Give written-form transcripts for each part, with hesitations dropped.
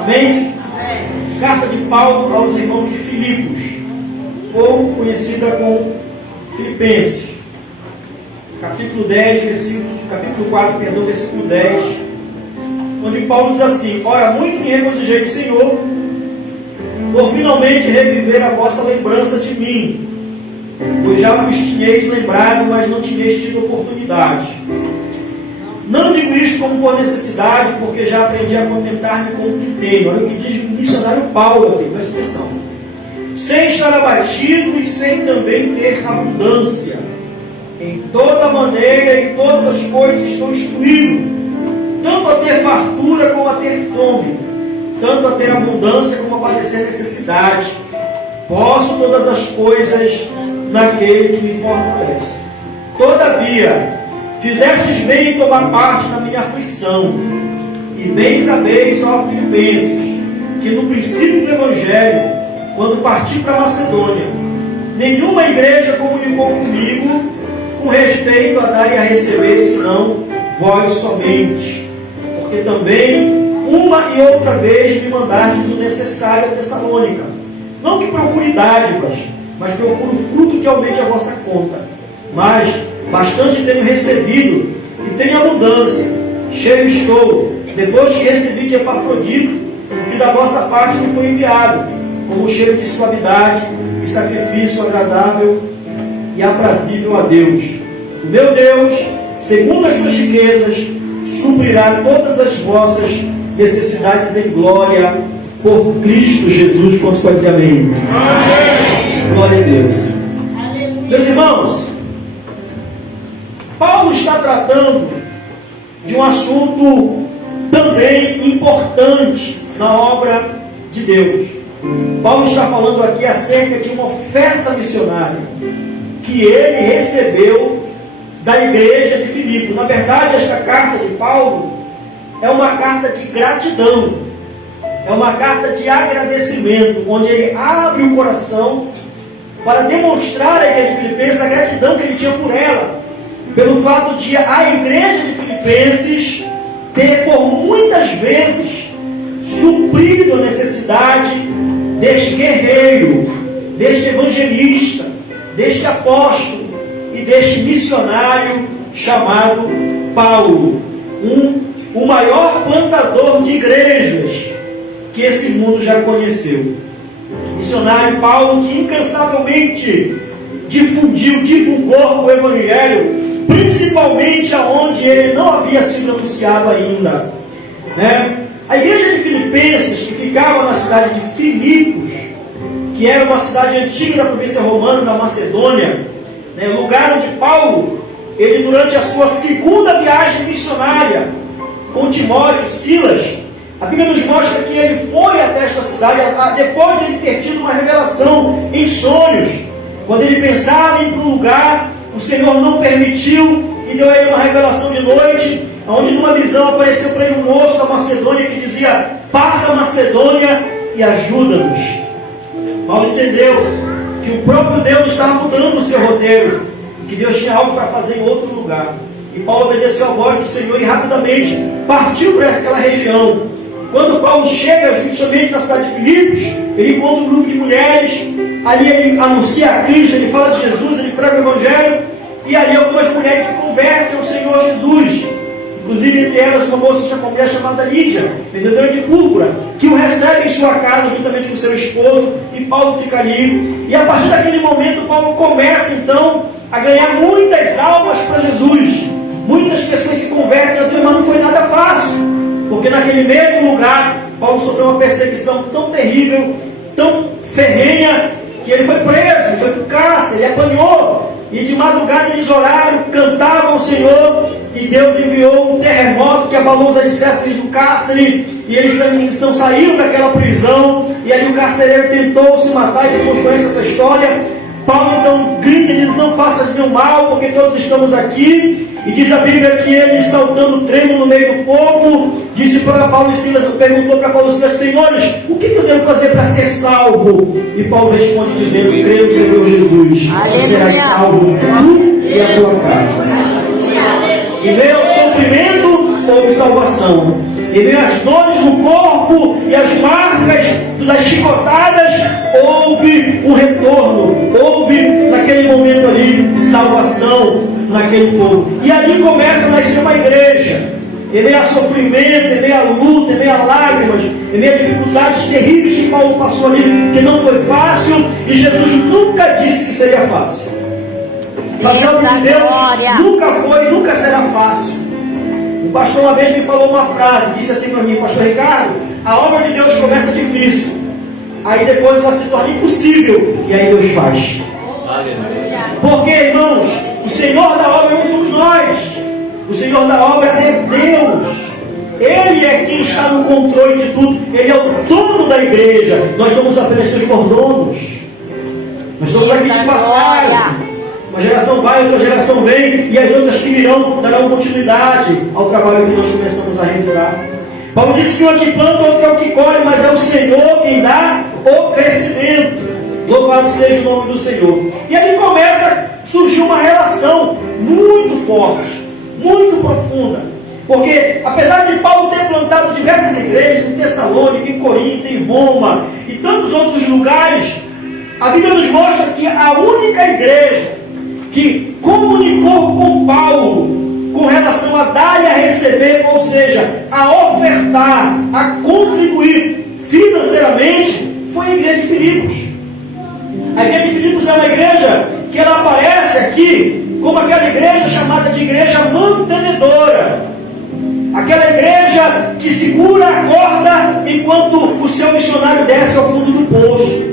Amém? Carta de Paulo aos irmãos de Filipos, ou conhecida como Filipenses. Capítulo 4, versículo 10, onde Paulo diz assim: Ora, muito me regozijei do Senhor, por finalmente reviver a vossa lembrança de mim, pois já vos tinhais lembrado, mas não tinhais tido oportunidade. Não digo isto como por necessidade, porque já aprendi a contentar-me com o que tenho. Olha o que diz o missionário Paulo aqui, presta atenção. Sem estar abatido e sem também ter abundância. Em toda maneira e todas as coisas estou instruído, tanto a ter fartura como a ter fome, tanto a ter abundância como a padecer necessidade. Posso todas as coisas naquele que me fortalece. Todavia, fizestes bem em tomar parte na minha aflição. E bem sabeis, ó Filipenses, que no princípio do Evangelho, quando parti para a Macedônia, nenhuma igreja comunicou comigo com respeito a dar e a receber, senão vós somente. Porque também, uma e outra vez, me mandastes o necessário a Tessalônica. Não que procure dádivas, mas procuro fruto que aumente a vossa conta. Mas bastante tenho recebido e tenho abundância. Cheio estou, depois que recebi de Epafrodito, que da vossa parte me foi enviado, como cheiro de suavidade e sacrifício agradável e aprazível a Deus. O meu Deus, segundo as suas riquezas, suprirá todas as vossas necessidades em glória por Cristo Jesus. Quantos podem dizer amém? Amém. Glória a Deus. Aleluia. Meus irmãos, Paulo está tratando de um assunto também importante na obra de Deus. Paulo está falando aqui acerca de uma oferta missionária que ele recebeu da igreja de Filipos. Na verdade, esta carta de Paulo é uma carta de gratidão, é uma carta de agradecimento, onde ele abre o coração para demonstrar à igreja de Filipenses a gratidão que ele tinha por ela, pelo fato de a igreja de Filipenses ter por muitas vezes suprido a necessidade deste guerreiro, deste evangelista, deste apóstolo e deste missionário chamado Paulo, o maior plantador de igrejas que esse mundo já conheceu. Missionário Paulo, que incansavelmente divulgou o evangelho, principalmente aonde ele não havia sido anunciado ainda. A igreja de Filipenses, que ficava na cidade de Filipos, que era uma cidade antiga da província romana da Macedônia, lugar onde Paulo, ele durante a sua segunda viagem missionária com Timóteo e Silas, a Bíblia nos mostra que ele foi até esta cidade depois de ele ter tido uma revelação em sonhos. Quando ele pensava em ir para um lugar, o Senhor não permitiu e deu a ele uma revelação de noite, onde numa visão apareceu para ele um moço da Macedônia que dizia: passa a Macedônia e ajuda-nos. Paulo entendeu que o próprio Deus estava mudando o seu roteiro, que Deus tinha algo para fazer em outro lugar. E Paulo obedeceu a voz do Senhor e rapidamente partiu para aquela região. Quando Paulo chega justamente na cidade de Filipos, ele encontra um grupo de mulheres, ali ele anuncia a Cristo, ele fala de Jesus, ele prega o Evangelho, e ali algumas mulheres se convertem ao Senhor Jesus. Inclusive entre elas uma moça chamada Lídia, vendedora de púrpura, que o recebe em sua casa juntamente com seu esposo, e Paulo fica ali. E a partir daquele momento Paulo começa então a ganhar muitas almas para Jesus. Muitas pessoas se convertem a Deus, mas não foi nada fácil, porque naquele mesmo lugar Paulo sofreu uma perseguição tão terrível, tão ferrenha, que ele foi preso, ele foi para o cárcere, ele apanhou, e de madrugada eles oraram, cantavam ao Senhor, e Deus enviou um terremoto que abalou os alicerces do cárcere, e eles não saíram daquela prisão, e ali o carcereiro tentou se matar, e vocês conhecem essa história. Paulo então grita e diz: não faças nenhum mal, porque todos estamos aqui. E diz a Bíblia que ele, saltando trêmulo no meio do povo, disse para Paulo e Silas, perguntou para Paulo e Silas: senhores, o que eu devo fazer para ser salvo? E Paulo responde dizendo: crê no Senhor Jesus, e serás salvo tu e a tua casa. E veio ao sofrimento, houve salvação. Em meio às dores no corpo e as marcas das chicotadas, houve um retorno, houve naquele momento ali salvação naquele povo. E ali começa a nascer uma igreja. Em meio a sofrimento, em meio a luta, em meio a lágrimas, em meio a dificuldades terríveis que Paulo passou ali, que não foi fácil, e Jesus nunca disse que seria fácil. Fazer o de Deus nunca foi e nunca será fácil. O pastor uma vez me falou uma frase, disse assim para mim: pastor Ricardo, a obra de Deus começa difícil, aí depois ela se torna impossível, e aí Deus faz. Porque, irmãos, o Senhor da obra não somos nós. O Senhor da obra é Deus. Ele é quem está no controle de tudo. Ele é o dono da igreja. Nós somos apenas seus mordomos. Nós estamos aqui de passagem. Uma geração vai, outra geração vem, e as outras que virão darão continuidade ao trabalho que nós começamos a realizar. Paulo disse que um é o que planta, outro é o que colhe, mas é o Senhor quem dá o crescimento. Louvado seja o nome do Senhor. E aí surgiu uma relação muito forte, muito profunda, porque apesar de Paulo ter plantado diversas igrejas em Tessalônica, em Corinto, em Roma e tantos outros lugares, a Bíblia nos mostra que a única igreja que comunicou com Paulo com relação a dar e a receber, ou seja, a ofertar, a contribuir financeiramente, foi a igreja de Filipos. A igreja de Filipos é uma igreja que ela aparece aqui como aquela igreja chamada de igreja mantenedora. Aquela igreja que segura a corda enquanto o seu missionário desce ao fundo do poço.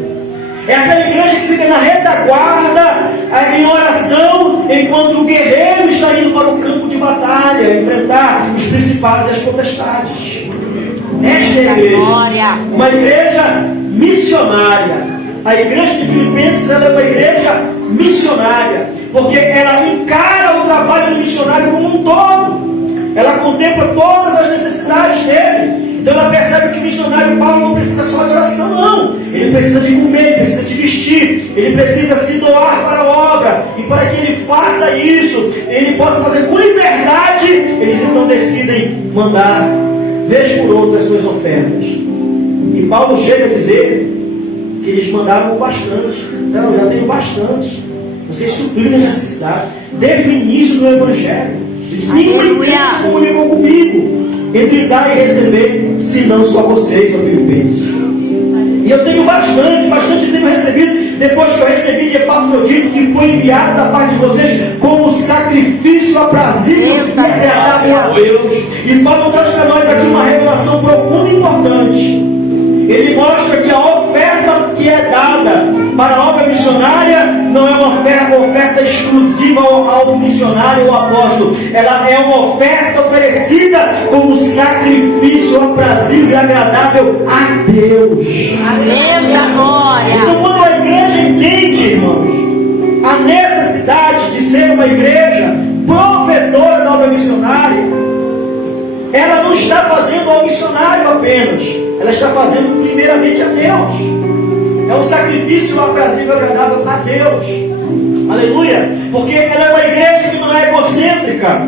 É aquela igreja que fica na retaguarda, em oração, enquanto o guerreiro está indo para o campo de batalha, enfrentar os principais e as potestades. Esta é a igreja, uma igreja missionária. A igreja de Filipenses ela é uma igreja missionária, porque ela encara o trabalho do missionário como um todo. Ela contempla todas as necessidades dele. Então ela percebe que o missionário Paulo não precisa só de oração, não. Ele precisa de comer, ele precisa de vestir, ele precisa se doar para a obra. E para que ele faça isso, ele possa fazer com liberdade, eles então decidem mandar, vez por outra, as suas ofertas. E Paulo chega a dizer que eles mandaram bastante. Então, eu já tenho bastante. Vocês supriram a necessidade. Desde o início do Evangelho. Ninguém comunicou comigo entre dar e receber, senão só vocês, ó Filipenses. E eu tenho bastante tenho recebido, depois que eu recebi de Epafrodito, que foi enviado da parte de vocês como sacrifício aprazível e agradável a Deus. E Paulo traz para nós aqui uma revelação profunda e importante. Ele mostra que a oferta que é dada para a obra missionária não é uma oferta exclusiva ao missionário ou apóstolo. Ela é uma oferta oferecida como sacrifício aprazível e agradável a Deus. A Deus a glória. Então, quando a igreja entende, irmãos, a necessidade de ser uma igreja provedora da obra missionária, ela não está fazendo ao missionário apenas, ela está fazendo primeiramente a Deus. É um sacrifício aprazível e agradável a Deus. Aleluia. Porque ela é uma igreja que não é egocêntrica.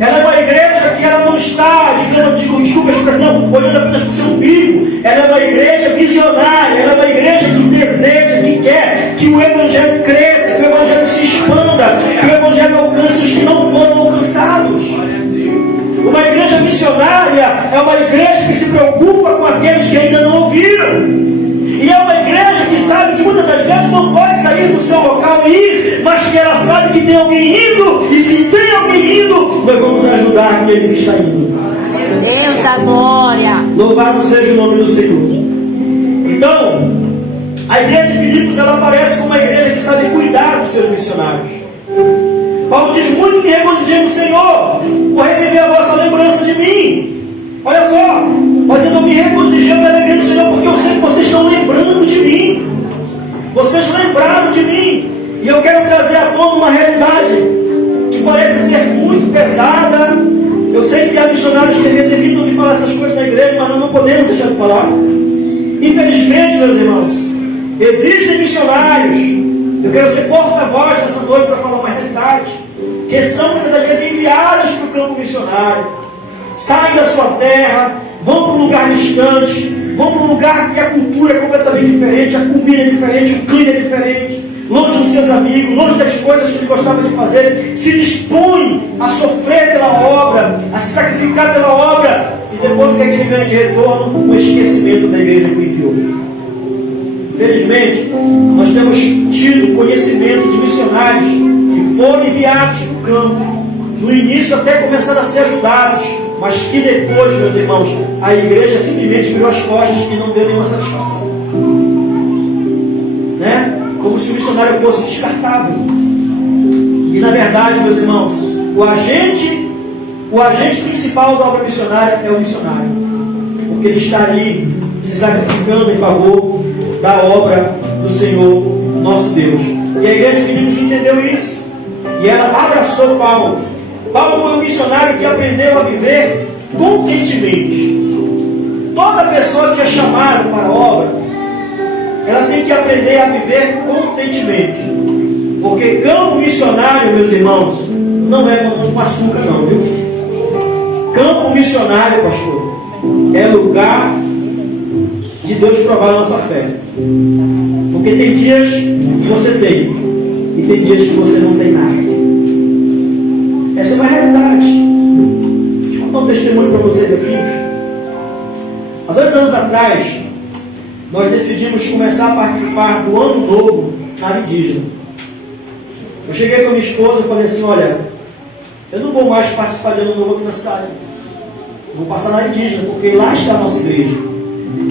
Ela é uma igreja que ela não está, desculpa a expressão, olhando apenas para o seu umbigo. Ela é uma igreja visionária. Ela é uma igreja que deseja, que quer que o Evangelho cresça, que o Evangelho se expanda, que o Evangelho alcance os que não foram alcançados. Uma igreja missionária é uma igreja que se preocupa com aqueles que ainda não ouviram. E é uma igreja que sabe que muitas das vezes não pode sair do seu local e ir, mas que ela sabe que tem alguém indo, e se tem alguém indo, nós vamos ajudar aquele que está indo. Deus da glória. Louvado seja o nome do Senhor. Então, a igreja de Filipos, ela aparece como uma igreja que sabe cuidar dos seus missionários. Paulo diz: muito me regozijei no Senhor, por reviver a vossa lembrança de mim. Olha só, mas eu não me regozijei na alegria do Senhor, porque eu sei que vocês estão lembrando de mim. Vocês lembraram de mim. E eu quero trazer à tona uma realidade que parece ser muito pesada. Eu sei que há missionários que às vezes evitam de falar essas coisas na igreja, mas nós não podemos deixar de falar. Infelizmente, meus irmãos, existem missionários. Eu quero ser porta-voz nessa noite para falar uma realidade, que são muitas das vezes enviados para o campo missionário. Saem da sua terra, vão para um lugar distante, vão para um lugar que a cultura é completamente diferente, a comida é diferente, o clima é diferente, longe dos seus amigos, longe das coisas que ele gostava de fazer, se dispõe a sofrer pela obra, a se sacrificar pela obra, e depois o que é que ele ganha de retorno? O esquecimento da igreja que o enviou. Infelizmente, nós temos tido conhecimento de missionários que foram enviados para o campo, no início até começaram a ser ajudados, mas que depois, meus irmãos, a igreja simplesmente virou as costas e não deu nenhuma satisfação. Né? Como se o missionário fosse descartável. E na verdade, meus irmãos, o agente principal da obra missionária é o missionário, porque ele está ali se sacrificando em favor da obra do Senhor nosso Deus. E a igreja de Filipos entendeu isso, e ela abraçou Paulo. Paulo foi um missionário que aprendeu a viver contentemente. Toda pessoa que é chamada para a obra, ela tem que aprender a viver contentemente. Porque campo missionário, meus irmãos, não é mamão com açúcar não, viu? Campo missionário, pastor, é lugar de Deus provar a nossa fé. Porque tem dias que você tem, e tem dias que você não tem nada. Essa é uma realidade. Deixa eu contar um testemunho para vocês aqui. Há 2 anos atrás, nós decidimos começar a participar do Ano Novo na área indígena. Eu cheguei com a minha esposa e falei assim, olha, eu não vou mais participar de Ano Novo aqui na cidade. Eu vou passar na área indígena, porque lá está a nossa igreja.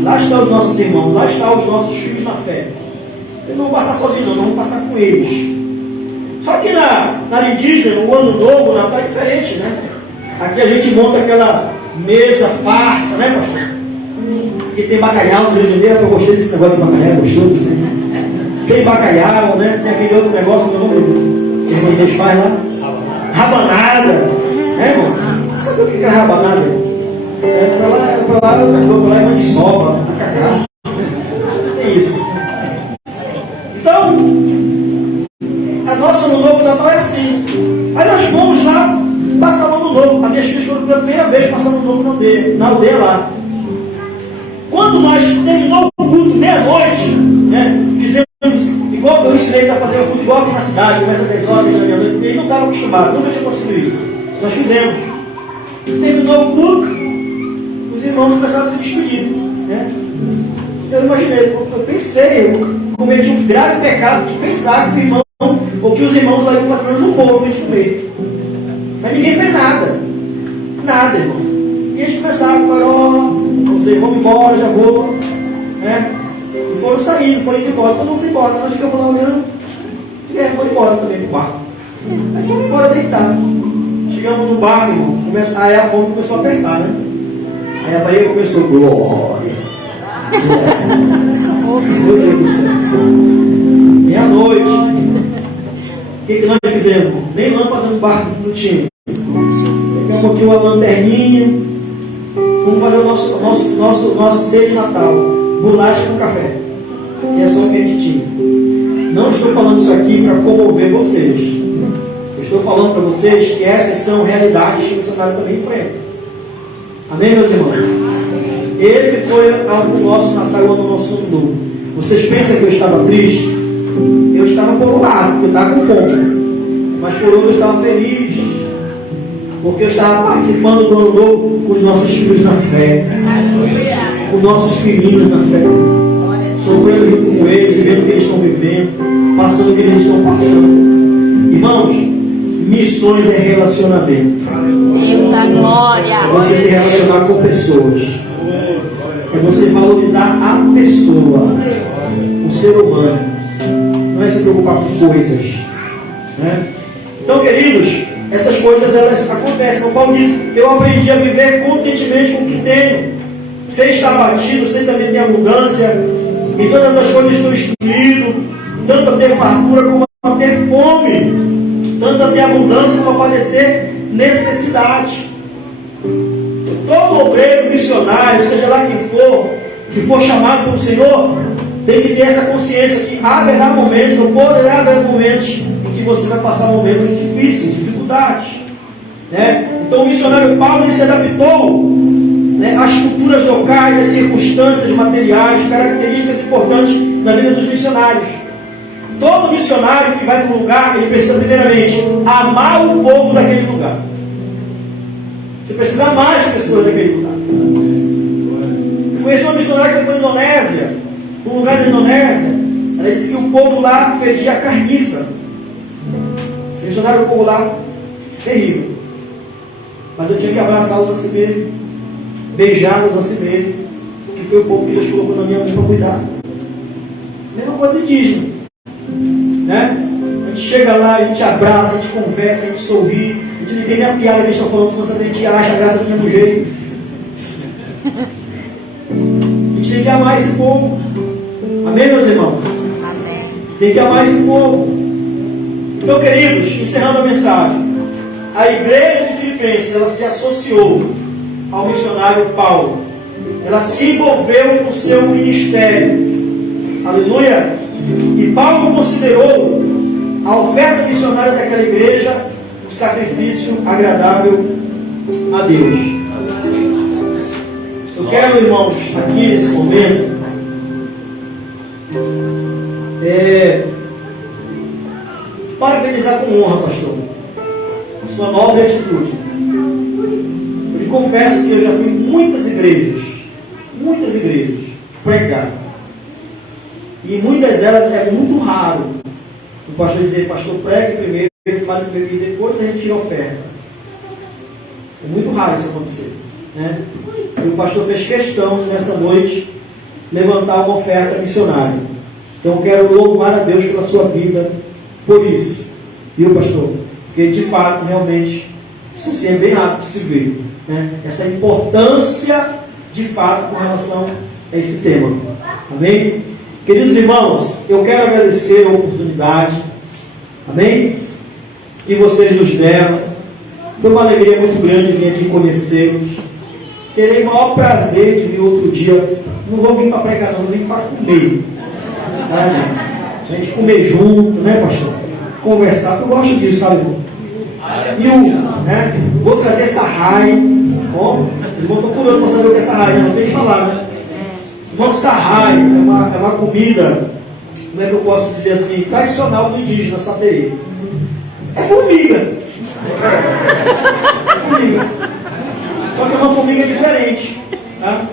Lá estão os nossos irmãos, lá estão os nossos filhos na fé. Eu não vou passar sozinho, não vamos passar com eles. Só que na área indígena, no Ano Novo, o Natal é diferente, né? Aqui a gente monta aquela mesa farta, né, pastor? Aqui tem bacalhau no Rio de Janeiro, eu gostei desse negócio de bacalhau, gostoso, assim. Tem bacalhau, né? Tem aquele outro negócio que eu não que a gente faz lá. Rabanada, né, irmão? Sabe o que é rabanada? Pra lá é maniçoba, tacacá. É isso. Então, a nossa Ano Novo Natal é assim. Aí nós fomos lá passar o Ano Novo. As minhas filhas foram pela primeira vez passar o Ano Novo na aldeia lá. Quando nós terminou o culto, meia-noite, né, fizemos igual eu ensinei a fazer o culto igual aqui na cidade, começa às 10 horas, meia-noite. Eles não estavam acostumados, nunca tinha conseguido isso. Nós fizemos. Terminou o culto, os irmãos começaram a se despedir. Né? Eu imaginei, eu pensei, eu cometi um grave pecado de pensar que o irmão, ou que os irmãos lá iam fazer menos um bolo para a gente comer. Mas ninguém fez nada. Nada, irmão. E eles começaram a falar, vamos embora, já vou. Né? E foram saindo, foram indo embora. Todo mundo foi embora. Nós ficamos lá olhando. E aí foram embora também do barco. Aí fomos embora deitados. Chegamos no barco, irmão. Aí a fome começou a apertar, né? Aí a Bahia começou, glória. Meu Deus do céu. Meia-noite. O que nós fizemos? Nem lâmpada no barco não tinha. Pegamos aqui uma lanterninha. Vamos fazer o nosso ceia de Natal. Bolacha com café. E é só o que a gente tinha. Não estou falando isso aqui para comover vocês. Eu estou falando para vocês que essas são realidades que o missionário também enfrenta. Amém, meus irmãos? Esse foi o nosso Natal, o nosso Ano Novo. Vocês pensam que eu estava triste? Eu estava por um lado, porque eu estava com fome. Mas por outro eu estava feliz. Porque eu estava participando do Ano Novo com os nossos filhos na fé. Com os nossos filhinhos na fé. Sofrendo junto com eles, vendo o que eles estão vivendo, passando o que eles estão passando. Irmãos, missões é relacionamento. Deus da glória. É você se relacionar com pessoas. É você valorizar a pessoa, o ser humano. Não é se preocupar com coisas. Né? Então, queridos, essas coisas elas acontecem. Como Paulo diz, eu aprendi a viver contentemente com o que tenho. Sem estar abatido, sem também ter abundância. Em todas as coisas estou instruído, tanto a ter fartura como a ter fome, tanto a ter abundância como a padecer necessidade. Todo obreiro, missionário, seja lá quem for, que for chamado pelo Senhor, tem que ter essa consciência que haverá momentos, ou poderá haver momentos, em que você vai passar momentos difíceis, dificuldades. Né? Então o missionário Paulo ele se adaptou, né, às culturas locais, as circunstâncias materiais, características importantes na vida dos missionários. Todo missionário que vai para um lugar, ele precisa primeiramente amar o povo daquele lugar. Você precisa amar as pessoas daquele lugar. Eu conheci uma missionária que foi para a Indonésia, um lugar da Indonésia. Ela disse que o povo lá fedia carniça. Os missionários, o povo lá, terrível. Mas eu tinha que abraçá-los assim mesmo, beijá-los assim mesmo, que foi o povo que Deus colocou na minha mão para cuidar. Mesma coisa indígena. Né? A gente chega lá, a gente abraça, a gente conversa, a gente sorri, a gente não entende a piada que eles estão falando, mas a gente acha a graça do mesmo jeito. A gente tem que amar esse povo. Amém, meus irmãos? Amém. Tem que amar esse povo. Então, queridos, encerrando a mensagem, a igreja de Filipenses, ela se associou ao missionário Paulo. Ela se envolveu com o seu ministério. Aleluia! E Paulo considerou a oferta missionária daquela igreja um sacrifício agradável a Deus. Eu quero, irmãos, aqui nesse momento, parabenizar com honra, pastor, a sua nobre atitude. Eu lhe confesso que eu já fui em muitas igrejas pregar. E em muitas delas é muito raro o pastor dizer: pastor, pregue primeiro, ele fale primeiro e depois a gente tira a oferta. É muito raro isso acontecer, né? E o pastor fez questão de, nessa noite, levantar uma oferta missionária. Então eu quero louvar a Deus pela sua vida por isso, viu, pastor? Porque de fato, realmente, isso sim é bem rápido de se ver, né? Essa importância de fato com relação a esse tema. Amém? Queridos irmãos, eu quero agradecer a oportunidade, amém? Que vocês nos deram. Foi uma alegria muito grande vir aqui conhecê-los. Terei o maior prazer de vir outro dia. Não vou vir para pregar, não, vou vir para comer. Né? A gente comer junto, né, pastor? Conversar, eu gosto disso, sabe? Né? Vou trazer sarrai. Como? Eles vão estar curando para saber o que é sarrai, né? Não tem que falar, né? Irmão, sarrai é uma comida, como é que eu posso dizer assim, tradicional do indígena, saberê. É formiga. Formiga. Só que é uma formiga diferente. Tá?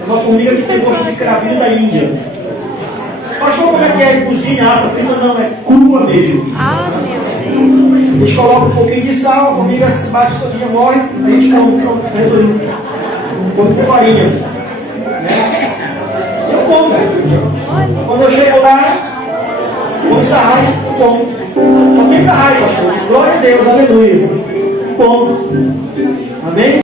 É uma formiga que tem gosto de cravinho da Índia. Pastor, como é que é? Cozinha, assa, prima? Não, é crua mesmo. Ah, meu Deus. A gente coloca um pouquinho de sal, a formiga se bate todinha, morre, a gente come, resolve. Come com farinha. Né? Eu como. Quando eu chego lá, como sarrai, como. Só tem sarrai, pastor. Glória a Deus, aleluia. Como. Amém?